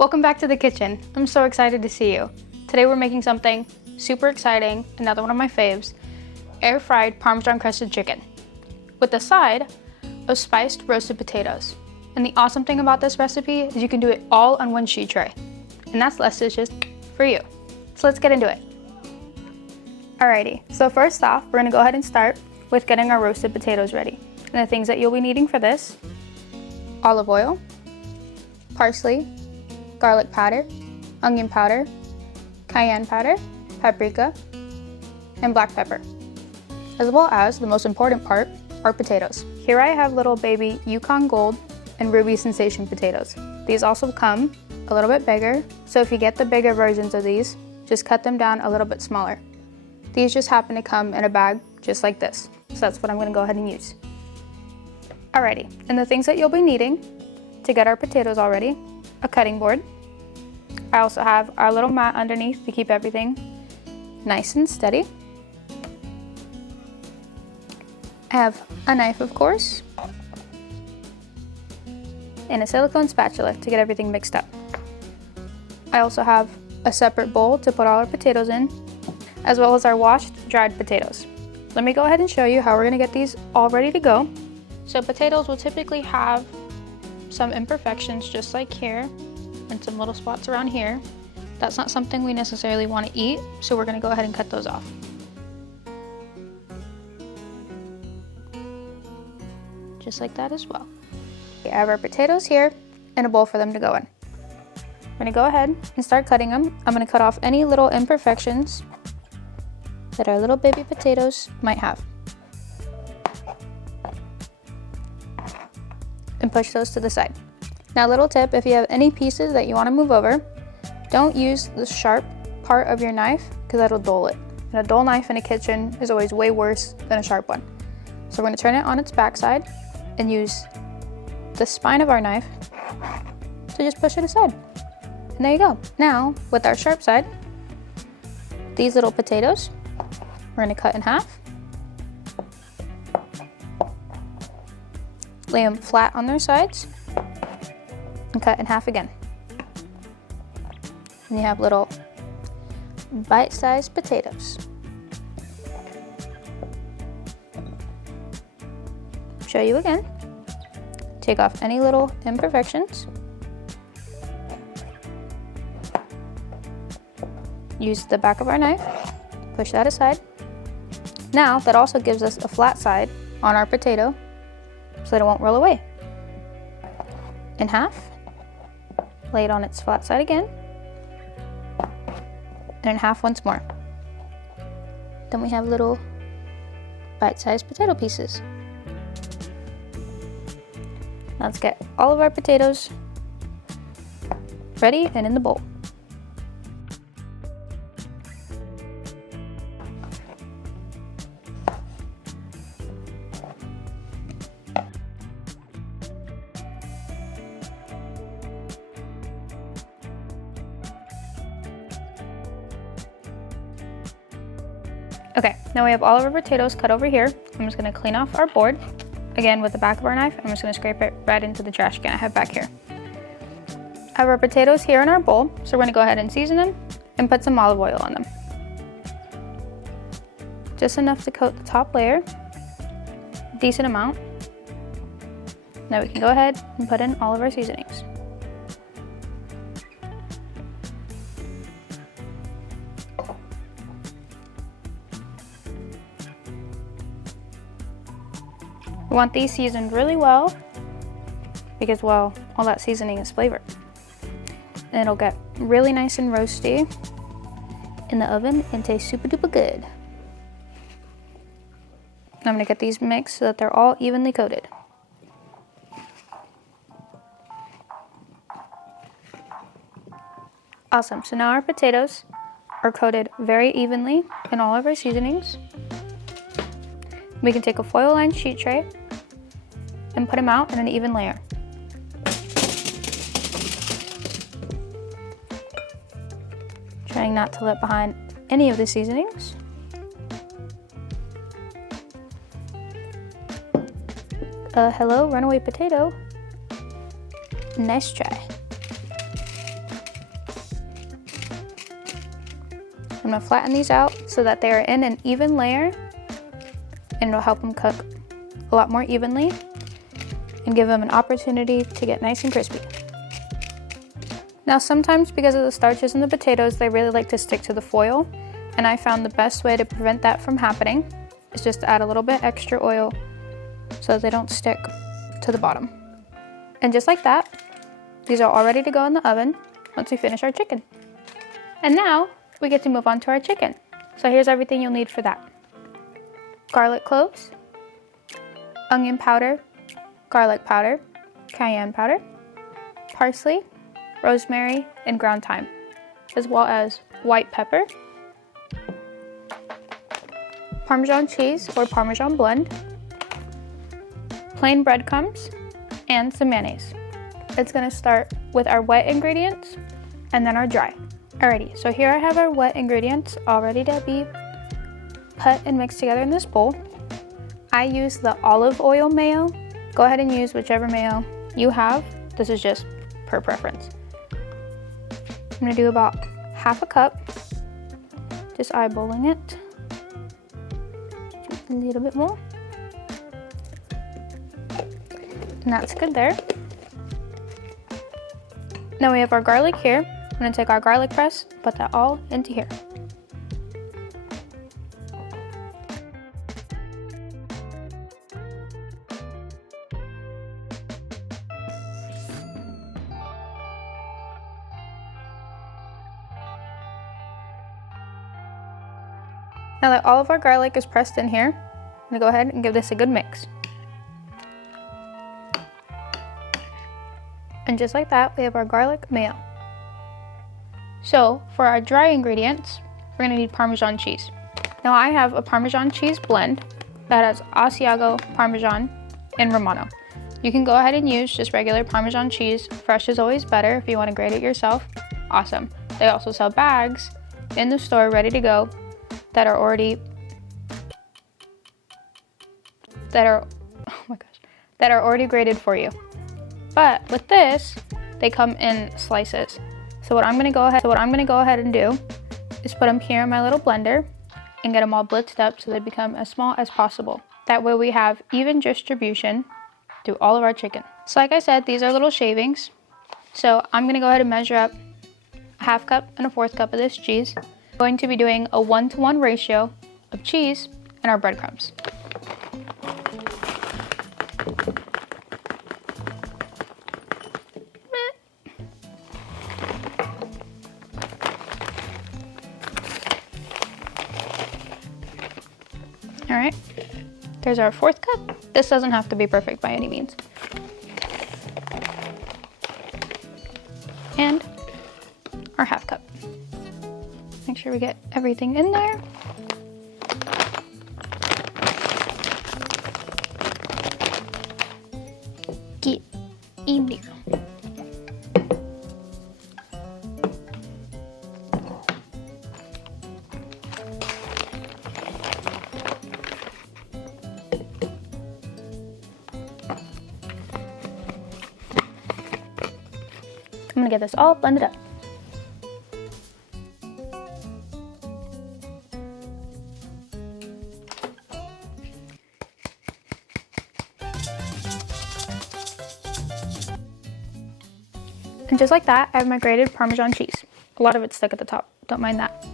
Welcome back to the kitchen. I'm so excited to see you. Today we're making something super exciting, another one of my faves, air-fried Parmesan Crusted chicken, with a side of spiced roasted potatoes. And the awesome thing about this recipe is you can do it all on one sheet tray. And that's less dishes for you. So let's get into it. Alrighty, so first off, we're gonna go ahead and start with getting our roasted potatoes ready. And the things that you'll be needing for this: olive oil, parsley, garlic powder, onion powder, cayenne powder, paprika, and black pepper. As well as the most important part, our potatoes. Here I have little baby Yukon Gold and Ruby Sensation potatoes. These also come a little bit bigger, so if you get the bigger versions of these, just cut them down a little bit smaller. These just happen to come in a bag just like this, so that's what I'm gonna go ahead and use. Alrighty, and the things that you'll be needing to get our potatoes all ready: a cutting board. I also have our little mat underneath to keep everything nice and steady. I have a knife, of course, and a silicone spatula to get everything mixed up. I also have a separate bowl to put all our potatoes in, as well as our washed, dried potatoes. Let me go ahead and show you how we're gonna get these all ready to go. So potatoes will typically have some imperfections just like here, and some little spots around here. That's not something we necessarily want to eat, so we're going to go ahead and cut those off. Just like that as well. I have our potatoes here and a bowl for them to go in. I'm going to go ahead and start cutting them. I'm going to cut off any little imperfections that our little baby potatoes might have, and push those to the side. Now, little tip, if you have any pieces that you want to move over, don't use the sharp part of your knife because that'll dull it. And a dull knife in a kitchen is always way worse than a sharp one. So we're going to turn it on its backside and use the spine of our knife to just push it aside. And there you go. Now, with our sharp side, these little potatoes, we're going to cut in half. Lay them flat on their sides and cut in half again. And you have little bite-sized potatoes. Show you again. Take off any little imperfections. Use the back of our knife, push that aside. Now that also gives us a flat side on our potato so that it won't roll away. In half. Lay it on its flat side again, and in half once more. Then we have little bite-sized potato pieces. Now let's get all of our potatoes ready and in the bowl. Okay, now we have all of our potatoes cut over here. I'm just gonna clean off our board. Again, with the back of our knife, I'm just gonna scrape it right into the trash can I have back here. I have our potatoes here in our bowl, so we're gonna go ahead and season them and put some olive oil on them. Just enough to coat the top layer, decent amount. Now we can go ahead and put in all of our seasonings. We want these seasoned really well because, well, all that seasoning is flavor. And it'll get really nice and roasty in the oven and taste super duper good. I'm gonna get these mixed so that they're all evenly coated. Awesome, so now our potatoes are coated very evenly in all of our seasonings. We can take a foil-lined sheet tray and put them out in an even layer. Trying not to let behind any of the seasonings. Hello, runaway potato. Nice try. I'm gonna flatten these out so that they are in an even layer, and it'll help them cook a lot more evenly and give them an opportunity to get nice and crispy. Now sometimes because of the starches in the potatoes, they really like to stick to the foil, and I found the best way to prevent that from happening is just to add a little bit extra oil so that they don't stick to the bottom. And just like that, these are all ready to go in the oven once we finish our chicken. And now we get to move on to our chicken. So here's everything you'll need for that. Garlic cloves, onion powder, garlic powder, cayenne powder, parsley, rosemary, and ground thyme, as well as white pepper, Parmesan cheese or Parmesan blend, plain breadcrumbs, and some mayonnaise. It's gonna start with our wet ingredients and then our dry. Alrighty, so here I have our wet ingredients all ready to be put and mixed together in this bowl. I use the olive oil mayo. Go ahead and use whichever mayo you have. This is just per preference. I'm gonna do about half a cup, just eyeballing it. Just a little bit more. And that's good there. Now we have our garlic here. I'm gonna take our garlic press, put that all into here. Now that all of our garlic is pressed in here, I'm gonna go ahead and give this a good mix. And just like that, we have our garlic mayo. So for our dry ingredients, we're gonna need Parmesan cheese. Now I have a Parmesan cheese blend that has Asiago, Parmesan, and Romano. You can go ahead and use just regular Parmesan cheese. Fresh is always better if you wanna grate it yourself. Awesome. They also sell bags in the store ready to go that are already grated for you. But with this, they come in slices. So what I'm gonna go ahead and do is put them here in my little blender and get them all blitzed up so they become as small as possible. That way we have even distribution through all of our chicken. So like I said, these are little shavings. So I'm gonna go ahead and measure up a half cup and a fourth cup of this cheese. I'm going to be doing a 1-to-1 ratio of cheese and our breadcrumbs. All right, there's our fourth cup. This doesn't have to be perfect by any means. And our half cup. Make sure we get everything in there. Get in there. I'm gonna get this all blended up. And just like that, I have my grated Parmesan cheese. A lot of it's stuck at the top, don't mind that.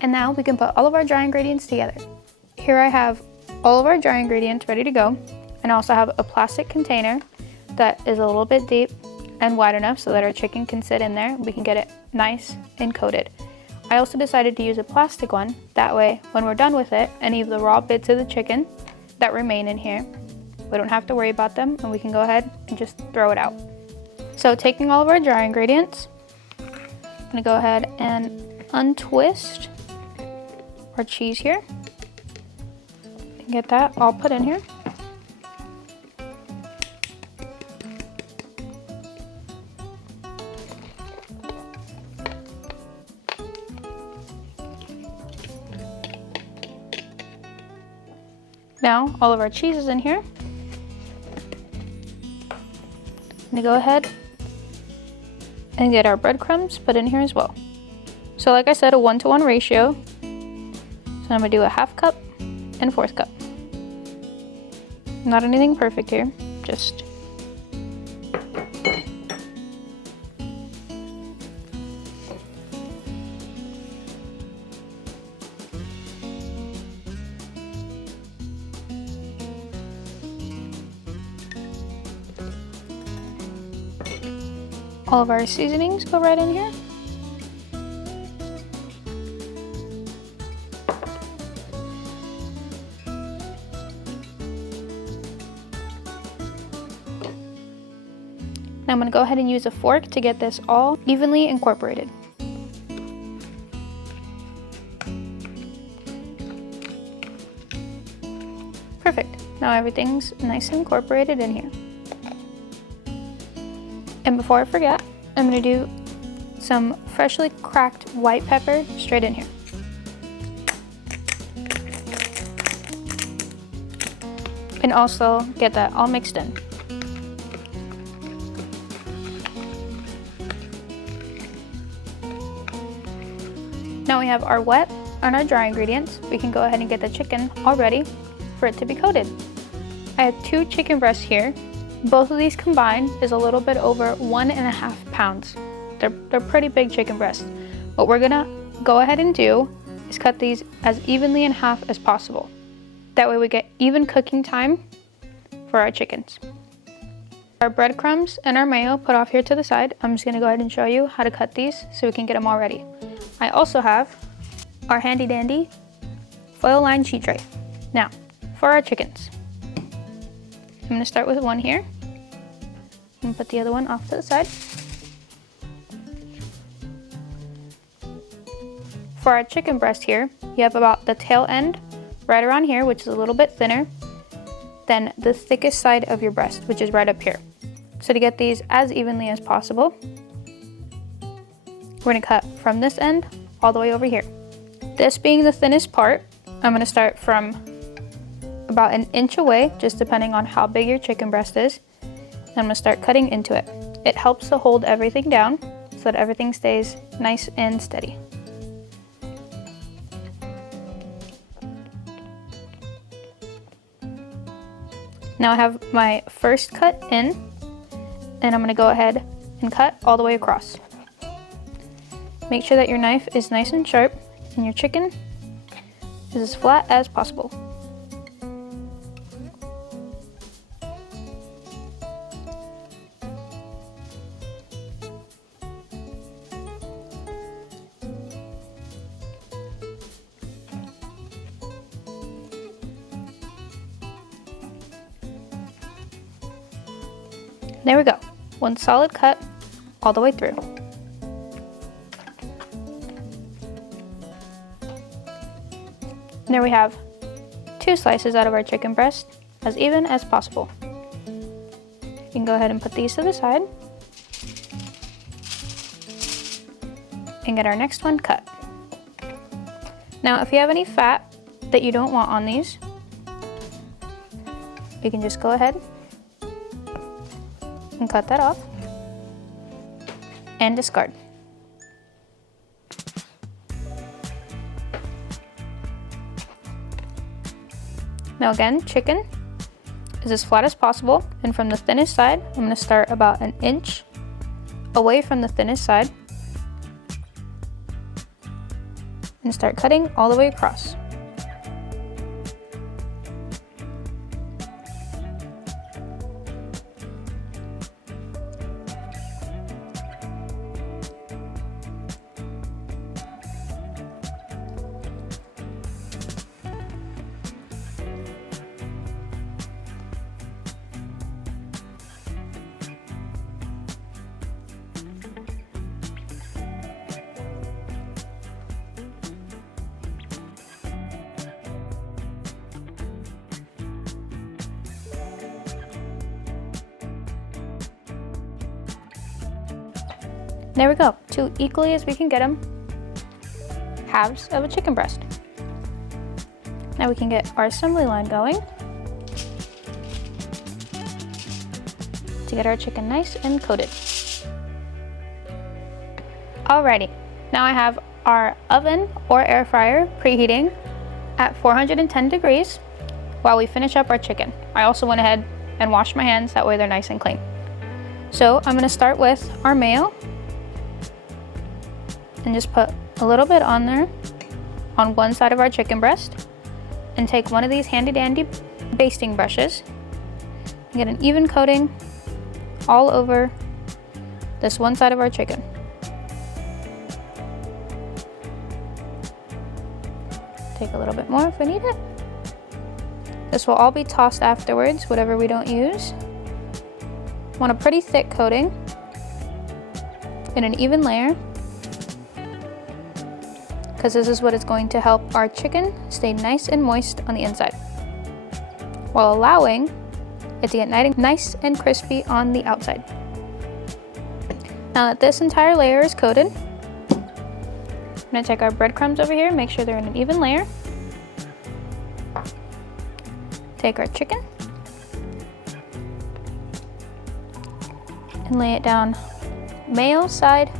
And now we can put all of our dry ingredients together. Here I have all of our dry ingredients ready to go. And I also have a plastic container that is a little bit deep and wide enough so that our chicken can sit in there. We can get it nice and coated. I also decided to use a plastic one. That way, when we're done with it, any of the raw bits of the chicken that remain in here, we don't have to worry about them and we can go ahead and just throw it out. So taking all of our dry ingredients, I'm gonna go ahead and untwist our cheese here and get that all put in here. Now all of our cheese is in here. I'm gonna go ahead and get our breadcrumbs put in here as well. So like I said, a 1-to-1 ratio. So I'm gonna do a 1/2 cup and 1/4 cup. Not anything perfect here, just all of our seasonings go right in here. Now I'm going to go ahead and use a fork to get this all evenly incorporated. Perfect. Now everything's nice and incorporated in here. And before I forget, I'm going to do some freshly cracked white pepper straight in here. And also get that all mixed in. Now we have our wet and our dry ingredients. We can go ahead and get the chicken all ready for it to be coated. I have 2 chicken breasts here. Both of these combined is a little bit over 1.5 pounds. They're pretty big chicken breasts. What we're gonna go ahead and do is cut these as evenly in half as possible. That way we get even cooking time for our chickens. Our breadcrumbs and our mayo put off here to the side. I'm just gonna go ahead and show you how to cut these so we can get them all ready. I also have our handy dandy foil lined sheet tray. Now, for our chickens. I'm gonna start with one here and put the other one off to the side. For our chicken breast here, you have about the tail end right around here, which is a little bit thinner than the thickest side of your breast, which is right up here. So to get these as evenly as possible, we're gonna cut from this end all the way over here. This being the thinnest part, I'm gonna start from about 1 inch away, just depending on how big your chicken breast is. And I'm gonna start cutting into it. It helps to hold everything down so that everything stays nice and steady. Now I have my first cut in, and I'm gonna go ahead and cut all the way across. Make sure that your knife is nice and sharp and your chicken is as flat as possible. There we go. One solid cut all the way through. There we have 2 slices out of our chicken breast, as even as possible. You can go ahead and put these to the side and get our next one cut. Now, if you have any fat that you don't want on these, you can just go ahead and cut that off and discard. Now again, chicken is as flat as possible, and from the thinnest side, I'm going to start about 1 inch away from the thinnest side and start cutting all the way across. There we go, 2 equally as we can get them, halves of a chicken breast. Now we can get our assembly line going to get our chicken nice and coated. Alrighty, now I have our oven or air fryer preheating at 410 degrees while we finish up our chicken. I also went ahead and washed my hands, that way they're nice and clean. So I'm gonna start with our mayo and just put a little bit on there on one side of our chicken breast, and take one of these handy dandy basting brushes and get an even coating all over this one side of our chicken. Take a little bit more if we need it. This will all be tossed afterwards, whatever we don't use. Want a pretty thick coating in an even layer, because this is what is going to help our chicken stay nice and moist on the inside, while allowing it to get nice and crispy on the outside. Now that this entire layer is coated, I'm gonna take our breadcrumbs over here, make sure they're in an even layer. Take our chicken and lay it down mayo side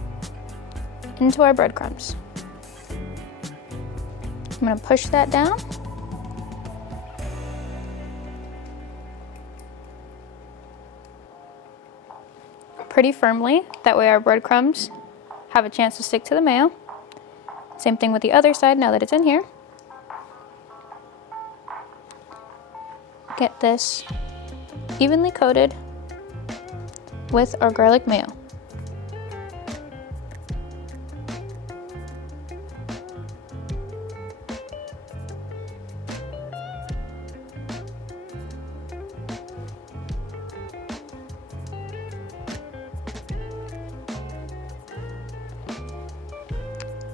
into our breadcrumbs. I'm gonna push that down. Pretty firmly, that way our breadcrumbs have a chance to stick to the mayo. Same thing with the other side now that it's in here. Get this evenly coated with our garlic mayo.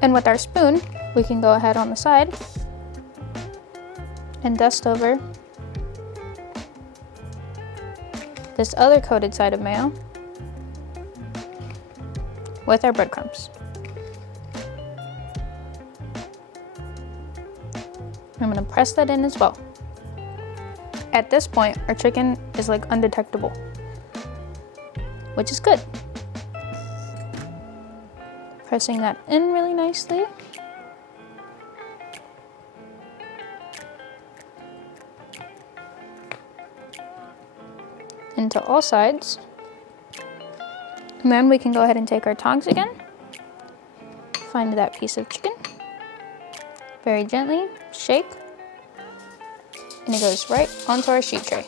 And with our spoon, we can go ahead on the side and dust over this other coated side of mayo with our breadcrumbs. I'm gonna press that in as well. At this point, our chicken is like undetectable, which is good. Pressing that in really nicely. Into all sides. And then we can go ahead and take our tongs again. Find that piece of chicken. Very gently shake. And it goes right onto our sheet tray.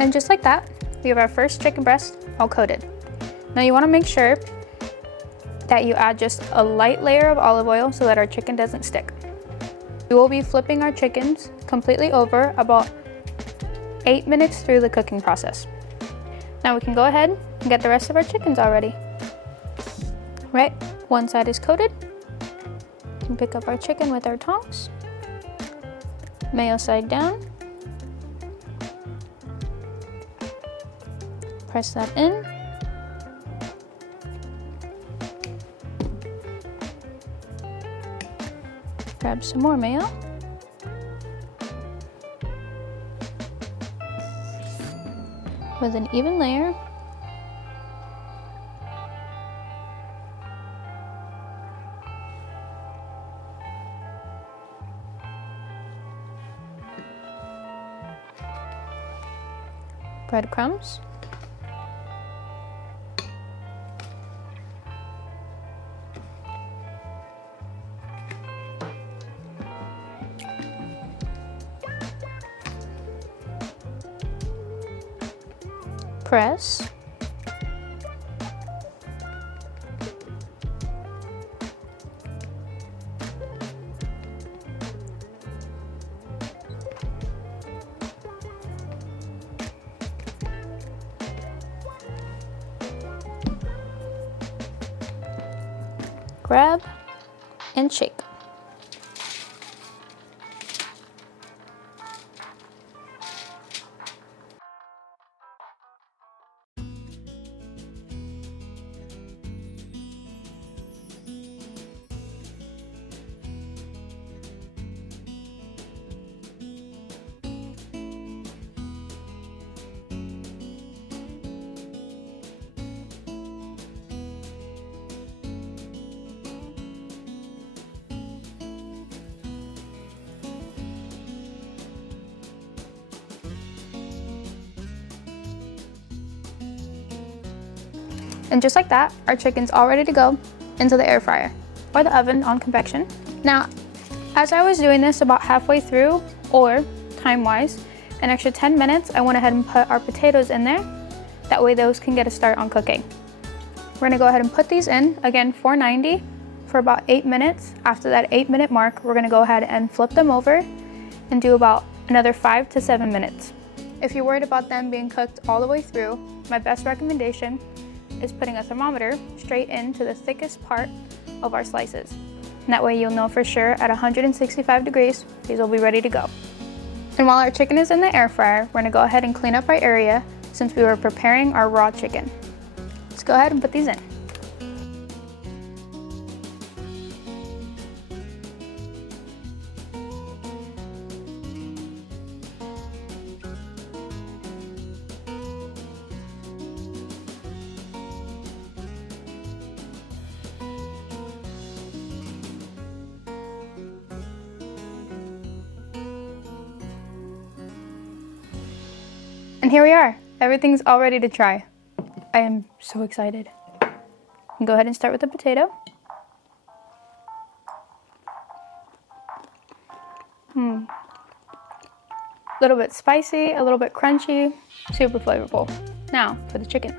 And just like that, we have our first chicken breast all coated. Now you want to make sure that you add just a light layer of olive oil so that our chicken doesn't stick. We will be flipping our chickens completely over about 8 minutes through the cooking process. Now we can go ahead and get the rest of our chickens all ready. Right, one side is coated. We can pick up our chicken with our tongs. Mayo side down. Press that in. Grab some more mayo. With an even layer. Breadcrumbs. Press. Grab and shake. And just like that, our chicken's all ready to go into the air fryer or the oven on convection. Now, as I was doing this about halfway through, or time-wise, an extra 10 minutes, I went ahead and put our potatoes in there. That way those can get a start on cooking. We're gonna go ahead and put these in, again, 490 for about 8 minutes. After that 8-minute mark, we're gonna go ahead and flip them over and do about another 5 to 7 minutes. If you're worried about them being cooked all the way through, my best recommendation is putting a thermometer straight into the thickest part of our slices. And that way you'll know for sure at 165 degrees, these will be ready to go. And while our chicken is in the air fryer, we're gonna go ahead and clean up our area since we were preparing our raw chicken. Let's go ahead and put these in. And here we are. Everything's all ready to try. I am so excited. Go ahead and start with the potato. A little bit spicy, a little bit crunchy, super flavorful. Now for the chicken.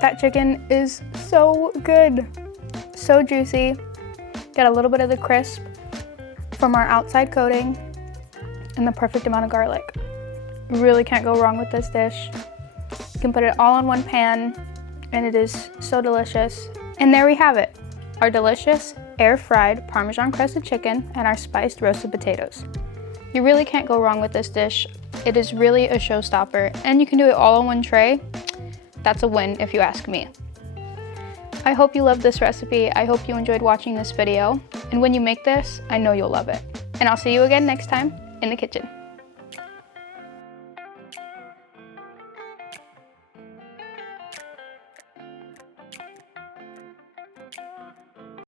That chicken is so good, so juicy. Got a little bit of the crisp from our outside coating and the perfect amount of garlic. Really can't go wrong with this dish. You can put it all in one pan and it is so delicious. And there we have it, our delicious air-fried Parmesan crusted chicken and our spiced roasted potatoes. You really can't go wrong with this dish. It is really a showstopper and you can do it all in one tray. That's a win if you ask me. I hope you loved this recipe. I hope you enjoyed watching this video. And when you make this, I know you'll love it. And I'll see you again next time in the kitchen.